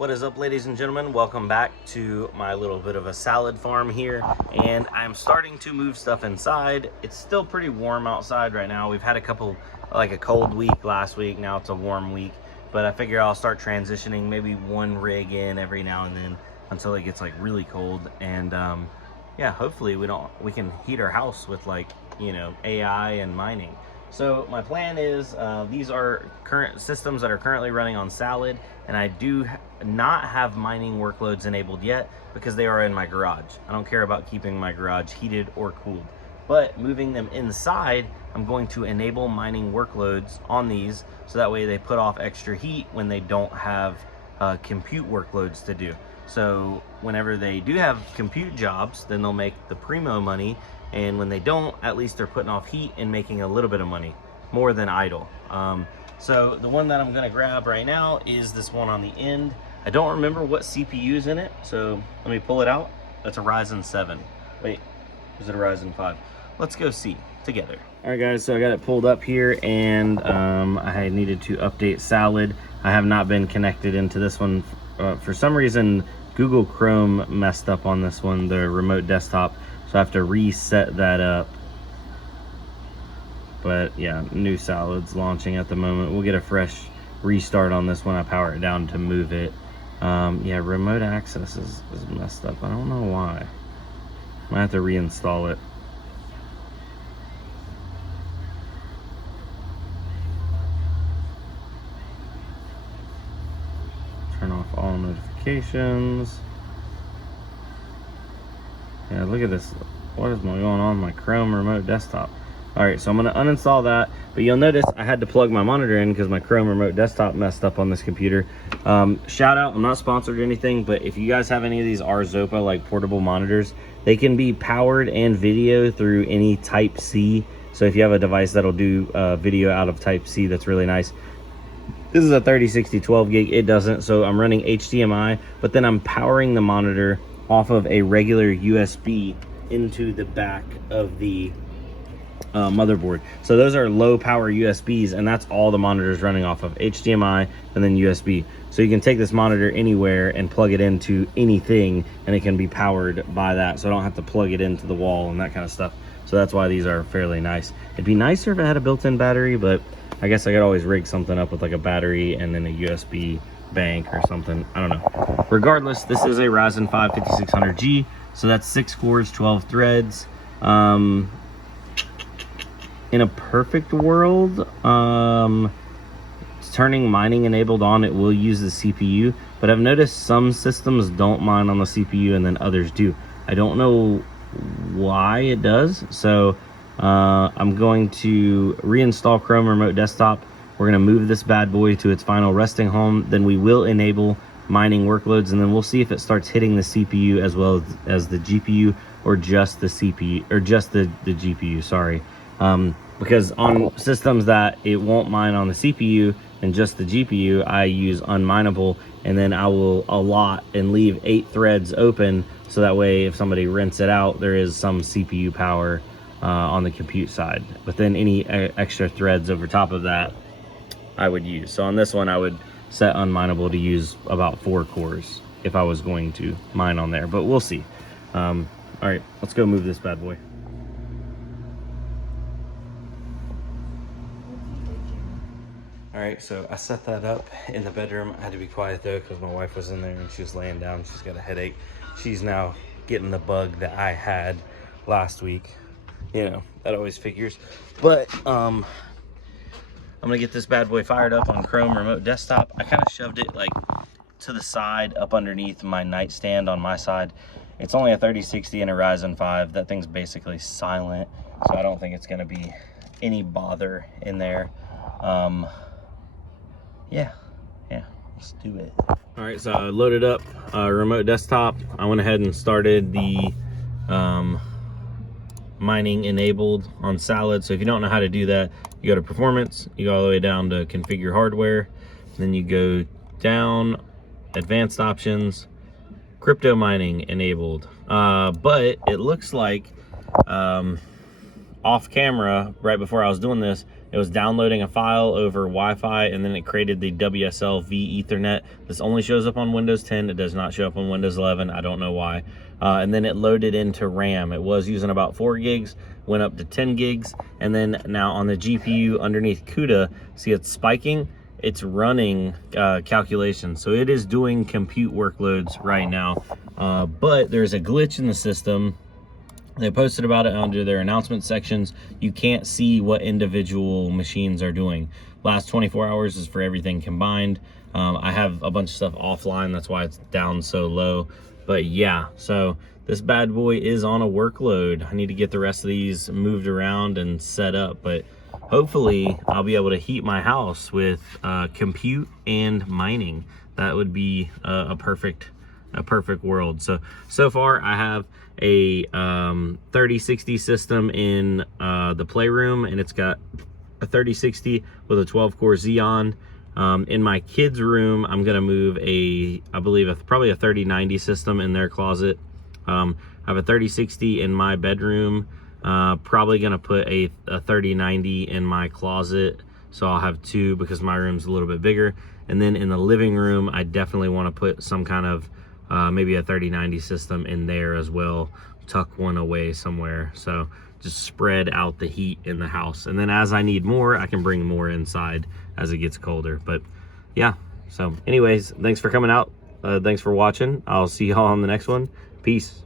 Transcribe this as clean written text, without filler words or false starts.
What is up, ladies and gentlemen? Welcome back to my little bit of a salad farm here, and I'm starting to move stuff inside. It's still pretty warm outside right now. We've had a cold week last week. Now it's a warm week, but I figure I'll start transitioning maybe one rig in every now and then until it gets like really cold. And yeah, hopefully we can heat our house with AI and mining. So my plan is these are current systems that are currently running on Salad, and I do not have mining workloads enabled yet because they are in my garage. I don't care about keeping my garage heated or cooled, but moving them inside, I'm going to enable mining workloads on these so that way they put off extra heat when they don't have compute workloads to do. So whenever they do have compute jobs, then they'll make the primo money, and when they don't, at least they're putting off heat and making a little bit of money, more than idle. So the one that I'm gonna grab right now is this one on the end. I don't remember what CPU is in it, so let me pull it out. That's a Ryzen 7. Wait, is it a Ryzen 5? Let's go see together. All right, guys, so I got it pulled up here, and I needed to update Salad. I have not been connected into this one. For some reason, Google Chrome messed up on this one, the remote desktop, so I have to reset that up. But yeah, new Salad's launching at the moment. We'll get a fresh restart on this one. I power it down to move it. Yeah, remote access is messed up. I don't know why. Might have to reinstall it. Turn off all notifications. Yeah, look at this. What is going on with my Chrome remote desktop? All right, so I'm gonna uninstall that, but you'll notice I had to plug my monitor in because my Chrome remote desktop messed up on this computer. Shout out, I'm not sponsored or anything, but if you guys have any of these Zopa like portable monitors, they can be powered and video through any Type-C. So if you have a device that'll do video out of Type-C, that's really nice. This is a 3060 12 gig, it doesn't, so I'm running HDMI, but then I'm powering the monitor off of a regular USB into the back of the motherboard. So those are low power USBs, and that's all the monitor is running off of, HDMI and then USB. So you can take this monitor anywhere and plug it into anything, and it can be powered by that. So I don't have to plug it into the wall and that kind of stuff. So that's why these are fairly nice. It'd be nicer if it had a built-in battery, but I guess I could always rig something up with like a battery and then a USB bank or something. I don't know. Regardless, this is a Ryzen 5 5600G. So that's 6 cores, 12 threads. In a perfect world, turning mining enabled on, it will use the CPU, but I've noticed some systems don't mine on the CPU and then others do. I don't know why it does. So I'm going to reinstall Chrome Remote Desktop. We're going to move this bad boy to its final resting home. Then we will enable mining workloads, and then we'll see if it starts hitting the CPU as well as the GPU, or just the CPU, or just the GPU, sorry. Because on systems that it won't mine on the CPU and just the GPU, I use unmineable, and then I will allot and leave 8 threads open, so that way if somebody rents it out, there is some CPU power on the compute side. But then any extra threads over top of that I would use. So on this one I would set unmineable to use about 4 cores if I was going to mine on there, but we'll see. All right, let's go move this bad boy. All right, so I set that up in the bedroom. I had to be quiet though because my wife was in there and she was laying down. She's got a headache. She's now getting the bug that I had last week. You know, that always figures. But I'm gonna get this bad boy fired up on Chrome Remote Desktop. I kind of shoved it like to the side up underneath my nightstand on my side. It's only a 3060 and a Ryzen 5. That thing's basically silent, so I don't think it's gonna be any bother in there. Yeah, let's do it. All right, so I loaded up remote desktop. I went ahead and started the mining enabled on Salad. So if you don't know how to do that, you go to performance, you go all the way down to configure hardware, then you go down, advanced options, crypto mining enabled. But it looks like off camera, right before I was doing this, It was downloading a file over Wi-Fi, and then it created the WSL v Ethernet. This only shows up on Windows 10. It does not show up on Windows 11. I don't know why. And then it loaded into RAM. It was using about 4 gigs, went up to 10 gigs, and then now on the GPU underneath CUDA, see it's spiking. It's running calculations, so it is doing compute workloads right now. But there's a glitch in the system. They posted about it under their announcement sections. You can't see what individual machines are doing. Last 24 hours is for everything combined. I have a bunch of stuff offline, that's why it's down so low. But yeah, so this bad boy is on a workload. I need to get the rest of these moved around and set up, but hopefully I'll be able to heat my house with compute and mining. That would be a perfect world. So far I have a 3060 system in the playroom, and it's got a 3060 with a 12-core Xeon. In my kids' room, I'm gonna move I believe probably a 3090 system in their closet. I have a 3060 in my bedroom. Probably gonna put a 3090 in my closet, so I'll have 2 because my room's a little bit bigger. And then in the living room, I definitely want to put some kind of maybe a 3090 system in there as well, tuck one away somewhere, so just spread out the heat in the house. And then as I need more, I can bring more inside as it gets colder. But yeah, so anyways, thanks for coming out. Thanks for watching. I'll see y'all on the next one. Peace.